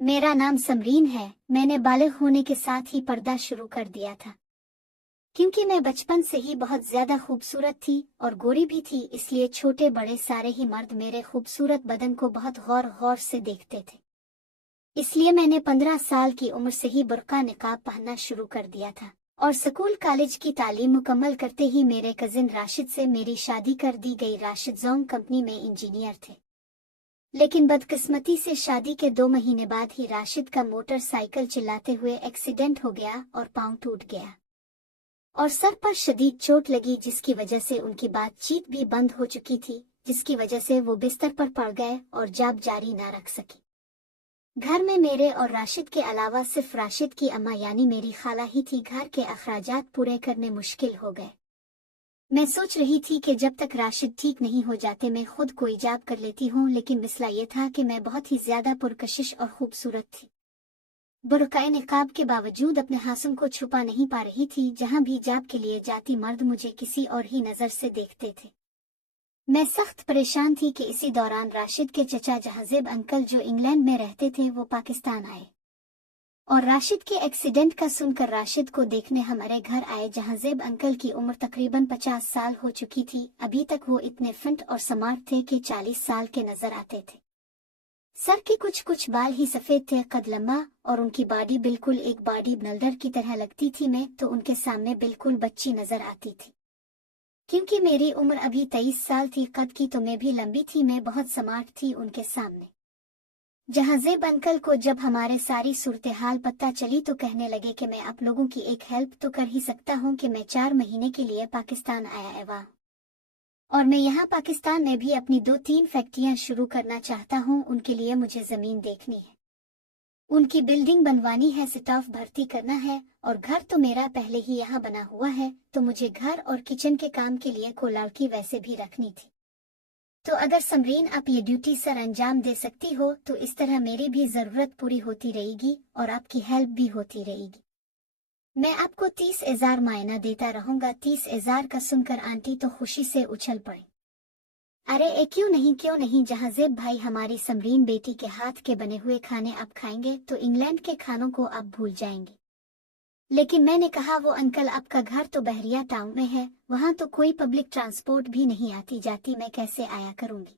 मेरा नाम समरीन है। मैंने बालिग होने के साथ ही पर्दा शुरू कर दिया था। क्योंकि मैं बचपन से ही बहुत ज्यादा खूबसूरत थी और गोरी भी थी, इसलिए छोटे बड़े सारे ही मर्द मेरे खूबसूरत बदन को बहुत गौर गौर से देखते थे। इसलिए मैंने 15 साल की उम्र से ही बुर्का निकाब पहनना शुरू कर दिया था और स्कूल कॉलेज की तालीम मुकम्मल करते ही मेरे कजिन राशिद से मेरी शादी कर दी गई। राशिद जोंग कंपनी में इंजीनियर थे, लेकिन बदकिस्मती से शादी के 2 महीने बाद ही राशिद का मोटरसाइकिल चिल्लाते हुए एक्सीडेंट हो गया और पांव टूट गया और सर पर शदीद चोट लगी, जिसकी वजह से उनकी बातचीत भी बंद हो चुकी थी, जिसकी वजह से वो बिस्तर पर पड़ गए और जाब जारी ना रख सकी। घर में मेरे और राशिद के अलावा सिर्फ राशिद की अम्मा यानी मेरी खाला ही थी। घर के अखराजात पूरे करने मुश्किल हो गए। मैं सोच रही थी कि जब तक राशिद ठीक नहीं हो जाते मैं खुद को इजाब कर लेती हूँ, लेकिन मसला ये था कि मैं बहुत ही ज्यादा पुरकशिश और खूबसूरत थी। बुर्काए निकाब के बावजूद अपने हासन को छुपा नहीं पा रही थी। जहाँ भी इजाब के लिए जाती मर्द मुझे किसी और ही नजर से देखते थे। मैं सख्त परेशान थी कि इसी दौरान राशिद के चचा जहाजेब अंकल जो इंग्लैंड में रहते थे वो पाकिस्तान आए और राशिद के एक्सीडेंट का सुनकर राशिद को देखने हमारे घर आए। जहाजेब अंकल की उम्र तकरीबन 50 साल हो चुकी थी। अभी तक वो इतने फिट और स्मार्ट थे कि 40 साल के नजर आते थे। सर के कुछ बाल ही सफेद थे, कद लंबा और उनकी बॉडी बिल्कुल एक बॉडी बिल्डर की तरह लगती थी। मैं तो उनके सामने बिल्कुल बच्ची नजर आती थी। क्योंकि मेरी उम्र अभी 23 साल थी कद की, तो मैं भी लंबी थी। मैं बहुत स्मार्ट थी उनके सामने। जहाजेब अंकल को जब हमारे सारी सूरत हाल पता चली तो कहने लगे कि मैं आप लोगों की एक हेल्प तो कर ही सकता हूँ कि मैं 4 महीने के लिए पाकिस्तान आया है वहाँ, और मैं यहाँ पाकिस्तान में भी अपनी 2-3 फैक्ट्रियाँ शुरू करना चाहता हूँ। उनके लिए मुझे जमीन देखनी है, उनकी बिल्डिंग बनवानी है, स्टाफ भर्ती करना है और घर तो मेरा पहले ही यहाँ बना हुआ है, तो मुझे घर और किचन के काम के लिए को लड़की वैसे भी रखनी थी। तो अगर समरीन आप ये ड्यूटी सर अंजाम दे सकती हो तो इस तरह मेरी भी जरूरत पूरी होती रहेगी और आपकी हेल्प भी होती रहेगी। मैं आपको 30,000 मायना देता रहूंगा। 30,000 का सुनकर आंटी तो खुशी से उछल पड़ी। अरे क्यों नहीं जहाजेब भाई, हमारी समरीन बेटी के हाथ के बने हुए खाने आप खाएंगे तो इंग्लैंड के खानों को आप भूल जाएंगे। लेकिन मैंने कहा वो अंकल आपका घर तो बहरिया टाउन में है, वहाँ तो कोई पब्लिक ट्रांसपोर्ट भी नहीं आती जाती, मैं कैसे आया करूंगी।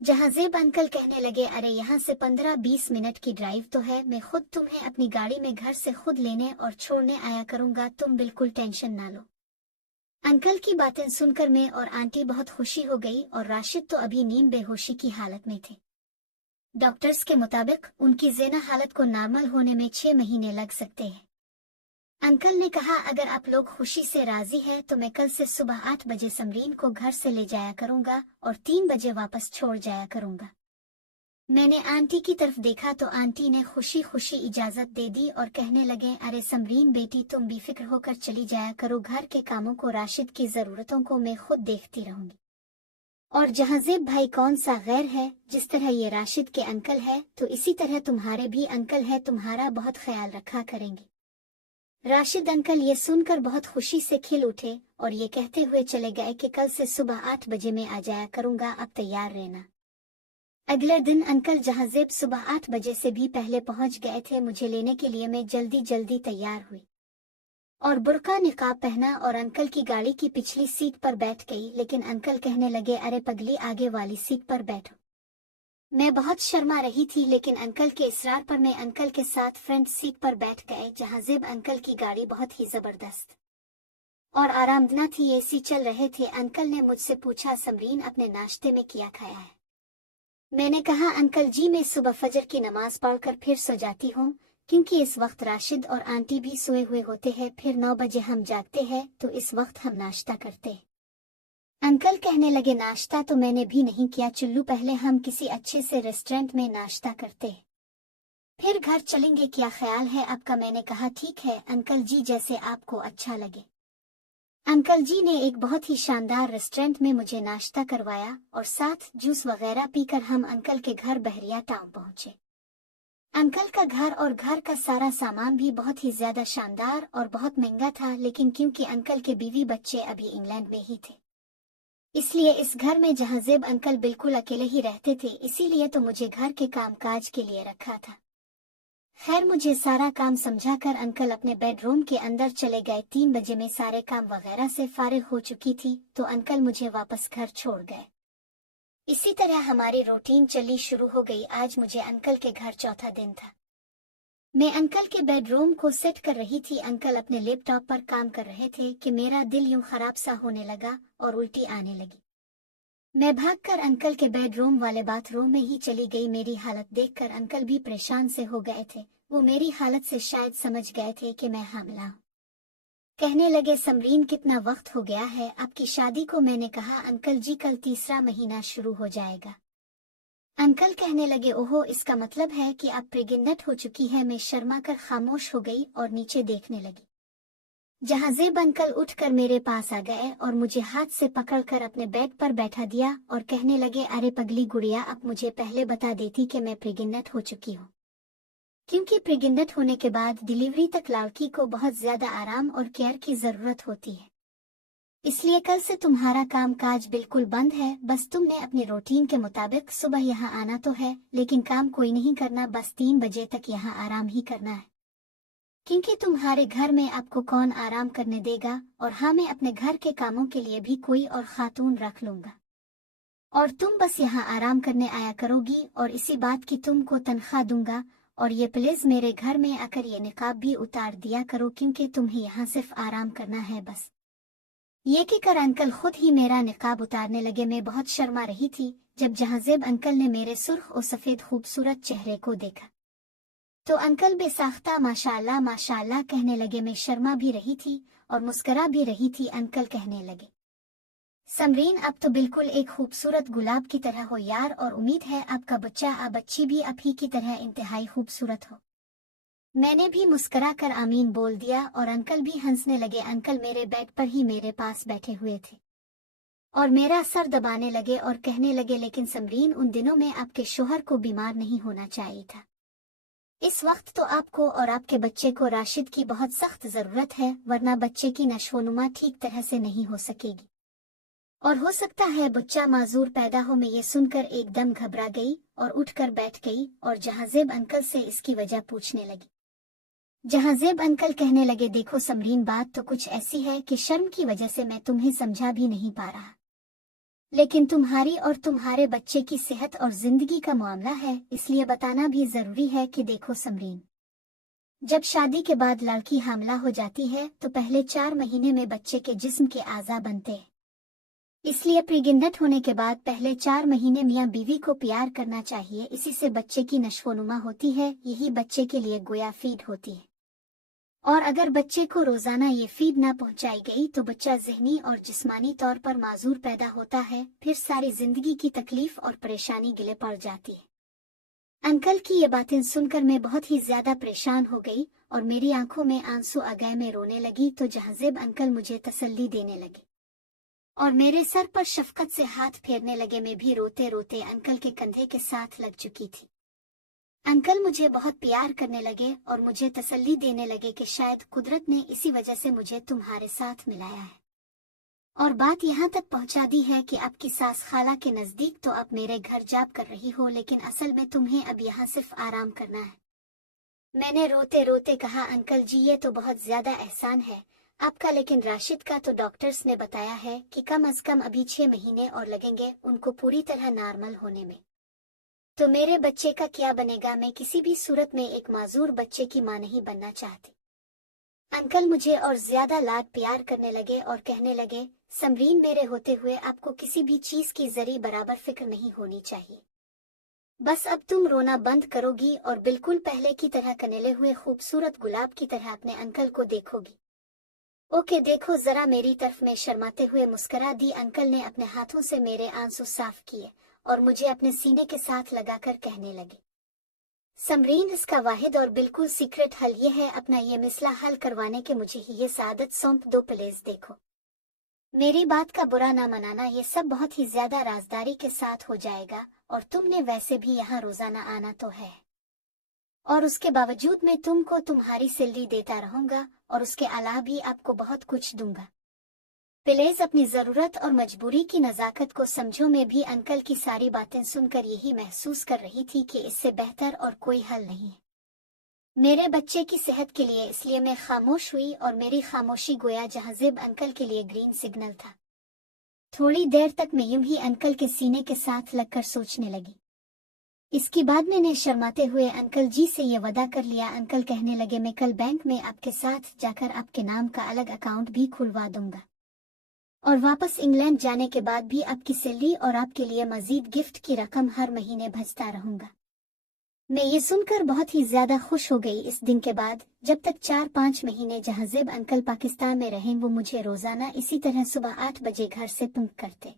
जहाजेब अंकल कहने लगे अरे यहाँ से 15-20 मिनट की ड्राइव तो है, मैं खुद तुम्हें अपनी गाड़ी में घर से खुद लेने और छोड़ने आया करूंगा, तुम बिल्कुल टेंशन ना लो। अंकल की बातें सुनकर मैं और आंटी बहुत खुशी हो गई और राशिद तो अभी नींद बेहोशी की हालत में थे। डॉक्टर्स के मुताबिक उनकी ज़ेना हालत को नॉर्मल होने में 6 महीने लग सकते हैं। अंकल ने कहा अगर आप लोग खुशी से राजी हैं तो मैं कल से सुबह 8 बजे समरीन को घर से ले जाया करूंगा और 3 बजे वापस छोड़ जाया करूंगा। मैंने आंटी की तरफ देखा तो आंटी ने खुशी खुशी इजाजत दे दी और कहने लगे अरे समरीन बेटी, तुम बेफिक्र होकर चली जाया करो, घर के कामों को, राशिद की जरूरतों को मैं खुद देखती रहूंगी। और जहाजेब भाई कौन सा गैर है, जिस तरह ये राशिद के अंकल है तो इसी तरह तुम्हारे भी अंकल है, तुम्हारा बहुत ख्याल रखा करेंगे। राशिद अंकल ये सुनकर बहुत खुशी से खिल उठे और ये कहते हुए चले गए कि कल से सुबह 8 बजे मैं आ जाया करूंगा, अब तैयार रहना। अगले दिन अंकल जहाजेब सुबह 8 बजे से भी पहले पहुंच गए थे मुझे लेने के लिए। मैं जल्दी तैयार हुई और बुर्का निकाब पहना और अंकल की गाड़ी की पिछली सीट पर बैठ गई, लेकिन अंकल कहने लगे अरे पगली, आगे वाली सीट पर बैठो। मैं बहुत शर्मा रही थी, लेकिन अंकल के इसरार पर मैं अंकल के साथ फ्रंट सीट पर बैठ गए। जहाजेब अंकल की गाड़ी बहुत ही जबरदस्त और आरामदायक थी, एसी चल रहे थे। अंकल ने मुझसे पूछा समरीन अपने नाश्ते में क्या खाया है। मैंने कहा अंकल जी मैं सुबह फजर की नमाज पढ़कर फिर सो जाती हूँ, क्योंकि इस वक्त राशिद और आंटी भी सोए हुए होते हैं, फिर 9 बजे हम जागते हैं तो इस वक्त हम नाश्ता करते हैं। अंकल कहने लगे नाश्ता तो मैंने भी नहीं किया चुल्लू, पहले हम किसी अच्छे से रेस्टोरेंट में नाश्ता करते हैं, फिर घर चलेंगे, क्या ख्याल है आपका। मैंने कहा ठीक है अंकल जी, जैसे आपको अच्छा लगे। अंकल जी ने एक बहुत ही शानदार रेस्टोरेंट में मुझे नाश्ता करवाया और साथ जूस वगैरह पीकर हम अंकल के घर बहरिया टाउन पहुंचे। अंकल का घर और घर का सारा सामान भी बहुत ही ज्यादा शानदार और बहुत महंगा था, लेकिन क्योंकि अंकल के बीवी बच्चे अभी इंग्लैंड में ही थे, इसलिए इस घर में जहाजेब अंकल बिल्कुल अकेले ही रहते थे, इसीलिए तो मुझे घर के कामकाज के लिए रखा था। खैर मुझे सारा काम समझाकर अंकल अपने बेडरूम के अंदर चले गए। 3 बजे में सारे काम वगैरह से फारिग हो चुकी थी तो अंकल मुझे वापस घर छोड़ गए। इसी तरह हमारी रूटीन चली शुरू हो गई। आज मुझे अंकल के घर चौथा दिन था। मैं अंकल के बेडरूम को सेट कर रही थी। अंकल अपने लैपटॉप पर काम कर रहे थे कि मेरा दिल यूं खराब सा होने लगा और उल्टी आने लगी। मैं भागकर अंकल के बेडरूम वाले बाथरूम में ही चली गई। मेरी हालत देखकर अंकल भी परेशान से हो गए थे। वो मेरी हालत से शायद समझ गए थे कि मैं हामिला हूँ। कहने लगे, समरीन कितना वक्त हो गया है आपकी शादी को। मैंने कहा, अंकल जी कल तीसरा महीना शुरू हो जाएगा। अंकल कहने लगे, ओहो इसका मतलब है कि आप प्रेग्नेंट हो चुकी है। मैं शर्मा कर खामोश हो गई और नीचे देखने लगी। जहाजेब अंकल उठकर मेरे पास आ गए और मुझे हाथ से पकड़कर अपने बेड पर बैठा दिया और कहने लगे, अरे पगली गुड़िया, अब मुझे पहले बता देती कि मैं प्रेग्नेंट हो चुकी हूँ। क्योंकि प्रेग्नेंट होने के बाद डिलीवरी तक लड़की को बहुत ज्यादा आराम और केयर की जरूरत होती है। इसलिए कल से तुम्हारा काम काज बिल्कुल बंद है। बस तुमने अपनी रूटीन के मुताबिक सुबह यहाँ आना तो है, लेकिन काम कोई नहीं करना। बस 3 बजे तक यहाँ आराम ही करना है, क्योंकि तुम्हारे घर में आपको कौन आराम करने देगा। और हाँ, मैं अपने घर के कामों के लिए भी कोई और खातून रख लूंगा और तुम बस यहाँ आराम करने आया करोगी और इसी बात की तुमको तनख्वाह दूंगा। और ये प्लीज मेरे घर में आकर ये निकाब भी उतार दिया करो, क्योंकि तुम्हें यहाँ सिर्फ आराम करना है बस। ये कहकर अंकल खुद ही मेरा निकाब उतारने लगे। मैं बहुत शर्मा रही थी। जब जहाजेब अंकल ने मेरे सुर्ख और सफेद खूबसूरत चेहरे को देखा तो अंकल बेसाख्ता माशाअल्लाह माशाअल्लाह कहने लगे। मैं शर्मा भी रही थी और मुस्करा भी रही थी। अंकल कहने लगे, समरीन अब तो बिल्कुल एक खूबसूरत गुलाब की तरह हो यार, और उम्मीद है आपका बच्चा या बच्ची भी आप ही की तरह इंतहाई खूबसूरत हो। मैंने भी मुस्करा कर आमीन बोल दिया और अंकल भी हंसने लगे। अंकल मेरे बेड पर ही मेरे पास बैठे हुए थे और मेरा सर दबाने लगे और कहने लगे, लेकिन समरीन उन दिनों में आपके शोहर को बीमार नहीं होना चाहिए था। इस वक्त तो आपको और आपके बच्चे को राशिद की बहुत सख्त जरूरत है, वरना बच्चे की नशोनुमा ठीक तरह से नहीं हो सकेगी और हो सकता है बच्चा माजूर पैदा हो। मैं ये सुनकर एकदम घबरा गई और उठकर बैठ गई और जहाजेब अंकल से इसकी वजह पूछने लगी। जहाजेब अंकल कहने लगे, देखो समरीन, बात तो कुछ ऐसी है कि शर्म की वजह से मैं तुम्हें समझा भी नहीं पा रहा, लेकिन तुम्हारी और तुम्हारे बच्चे की सेहत और जिंदगी का मामला है, इसलिए बताना भी जरूरी है कि देखो समरीन, जब शादी के बाद लड़की हामला हो जाती है तो पहले 4 महीने में बच्चे के जिस्म के आज़ा बनते हैं। इसलिए प्रेग्नेंट होने के बाद पहले 4 महीने मियां बीवी को प्यार करना चाहिए। इसी से बच्चे की नशोनुमा होती है, यही बच्चे के लिए गोया फीड होती है। और अगर बच्चे को रोजाना ये फीड ना पहुंचाई गई तो बच्चा ज़हनी और जिस्मानी तौर पर माजूर पैदा होता है, फिर सारी जिंदगी की तकलीफ और परेशानी गिले पड़ जाती है। अंकल की ये बातें सुनकर मैं बहुत ही ज्यादा परेशान हो गई और मेरी आंखों में आंसू आ गए। मैं रोने लगी तो जहाजेब अंकल मुझे तसल्ली देने लगे और मेरे सर पर शफकत से हाथ फेरने लगे। मैं भी रोते रोते अंकल के कंधे के साथ लग चुकी थी। अंकल मुझे बहुत प्यार करने लगे और मुझे तसल्ली देने लगे कि शायद कुदरत ने इसी वजह से मुझे तुम्हारे साथ मिलाया है और बात यहाँ तक पहुँचा दी है कि आपकी सास खाला के नजदीक तो आप मेरे घर जॉब कर रही हो, लेकिन असल में तुम्हें अब यहाँ सिर्फ आराम करना है। मैंने रोते रोते कहा, अंकल जी ये तो बहुत ज्यादा एहसान है आपका, लेकिन राशिद का तो डॉक्टर्स ने बताया है कि कम अज कम अभी 6 महीने और लगेंगे उनको पूरी तरह नॉर्मल होने में। तो मेरे बच्चे का क्या बनेगा? मैं किसी भी सूरत में एक माजूर बच्चे की मां नहीं बनना चाहती। अंकल मुझे और ज्यादा लाड प्यार करने लगे और कहने लगे, समरीन मेरे होते हुए आपको किसी भी चीज की जरी बराबर फिक्र नहीं होनी चाहिए। बस अब तुम रोना बंद करोगी और बिल्कुल पहले की तरह कनेले हुए खूबसूरत गुलाब की तरह अपने अंकल को देखोगी। ओके देखो जरा मेरी तरफ। में शर्माते हुए मुस्कुरा दी। अंकल ने अपने हाथों से मेरे आंसू साफ किए और मुझे अपने सीने के साथ लगाकर कहने लगे, समरीन इसका वाहिद और बिल्कुल सीक्रेट हल ये है, अपना ये मसला हल करवाने के मुझे ही ये सादत सौंप दो प्लीज। देखो मेरी बात का बुरा ना मनाना, ये सब बहुत ही ज्यादा राजदारी के साथ हो जाएगा और तुमने वैसे भी यहाँ रोजाना आना तो है और उसके बावजूद मैं तुमको तुम्हारी सैलरी देता रहूंगा और उसके अलावा भी आपको बहुत कुछ दूंगा। प्लीज अपनी जरूरत और मजबूरी की नजाकत को समझो। मैं भी अंकल की सारी बातें सुनकर यही महसूस कर रही थी कि इससे बेहतर और कोई हल नहीं है। मेरे बच्चे की सेहत के लिए, इसलिए मैं खामोश हुई और मेरी खामोशी गोया जहाजिब अंकल के लिए ग्रीन सिग्नल था। थोड़ी देर तक मैं यूं ही अंकल के सीने के साथ लगकर सोचने लगी। इसके बाद मैंने शर्माते हुए अंकल जी से ये वादा कर लिया। अंकल कहने लगे, मैं कल बैंक में आपके साथ जाकर आपके नाम का अलग अकाउंट भी खुलवा दूंगा और वापस इंग्लैंड जाने के बाद भी आपकी सैलरी और आपके लिए मजीद गिफ्ट की रकम हर महीने भेजता रहूंगा। मैं ये सुनकर बहुत ही ज्यादा खुश हो गई। इस दिन के बाद जब तक 4-5 महीने जहाजिब अंकल पाकिस्तान में रहें, वो मुझे रोजाना इसी तरह सुबह 8 बजे घर से पिक करते।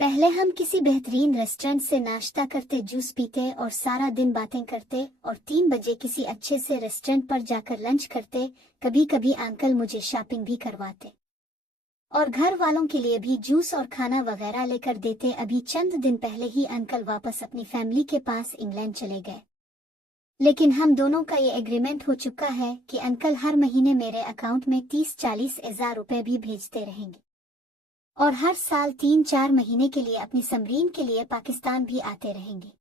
पहले हम किसी बेहतरीन रेस्टोरेंट से नाश्ता करते, जूस पीते और सारा दिन बातें करते, और 3 बजे किसी अच्छे से रेस्टोरेंट पर जाकर लंच करते। कभी कभी अंकल मुझे शॉपिंग भी करवाते और घर वालों के लिए भी जूस और खाना वगैरह लेकर देते। अभी चंद दिन पहले ही अंकल वापस अपनी फैमिली के पास इंग्लैंड चले गए, लेकिन हम दोनों का ये एग्रीमेंट हो चुका है कि अंकल हर महीने मेरे अकाउंट में 30-40 हज़ार रुपए भी भेजते रहेंगे और हर साल 3-4 महीने के लिए अपनी समरीन के लिए पाकिस्तान भी आते रहेंगे।